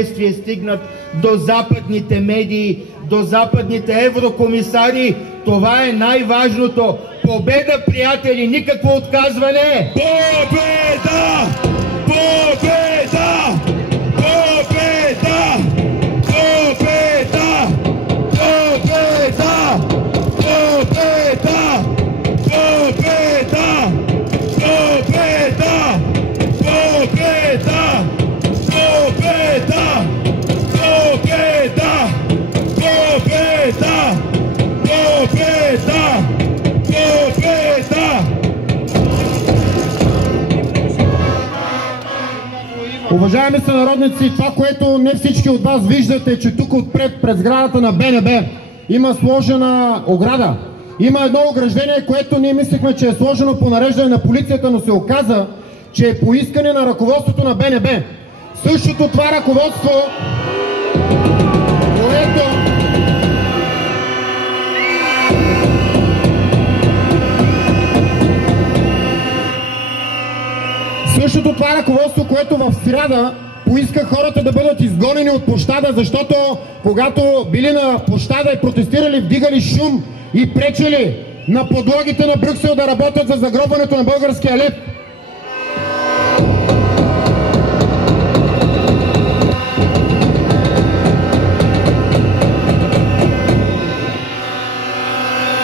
действия стигнат до западните медии, до западните еврокомисари. Това е най-важното. Победа, приятели, никакво отказване! Победа! Победа! Победа! Победа! Победа! Победа! Победа! Победа! Победа! Победа! Победа! Победа! Победа! Победа! Уважаеми сънародници, това, което не всички от вас виждате, че тук отпред, пред сградата на БНБ, има сложена ограда. Има едно ограждение, което ние мислихме, че е сложено по нареждане на полицията, но се оказа, че е по искане на ръководството на БНБ. Същото това ръководство, което в сряда поиска хората да бъдат изгонени от площада, защото когато били на площада и протестирали, вдигали шум и пречели на подлогите на Брюксел да работят за загробването на българския лев.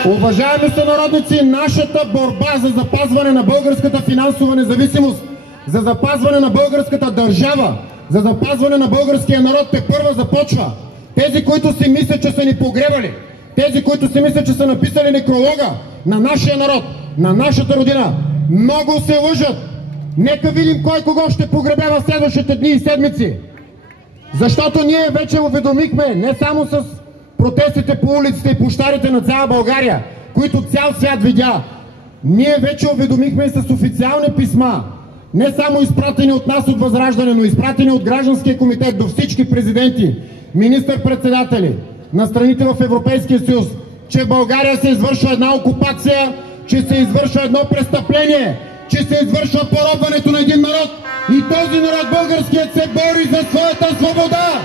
Уважаеми сънародници, нашата борба за запазване на българската финансова независимост, за запазване на българската държава, за запазване на българския народ тепърва започва. Тези, които си мислят, че са ни погребали, тези, които си мислят, че са написали некролога на нашия народ, на нашата родина, много се лъжат. Нека видим кой кого ще погребе в следващите дни и седмици. Защото ние вече уведомихме не само с протестите по улиците и площадите на цяла България, които цял свят видя. Ние вече уведомихме и с официални писма, не само изпратени от нас от Възраждане, но изпратени от Гражданския комитет до всички президенти, министър-председатели на страните в Европейския съюз, че в България се извършва една окупация, че се извършва едно престъпление, че се извършва поробването на един народ и този народ, българският, се бори за своята свобода!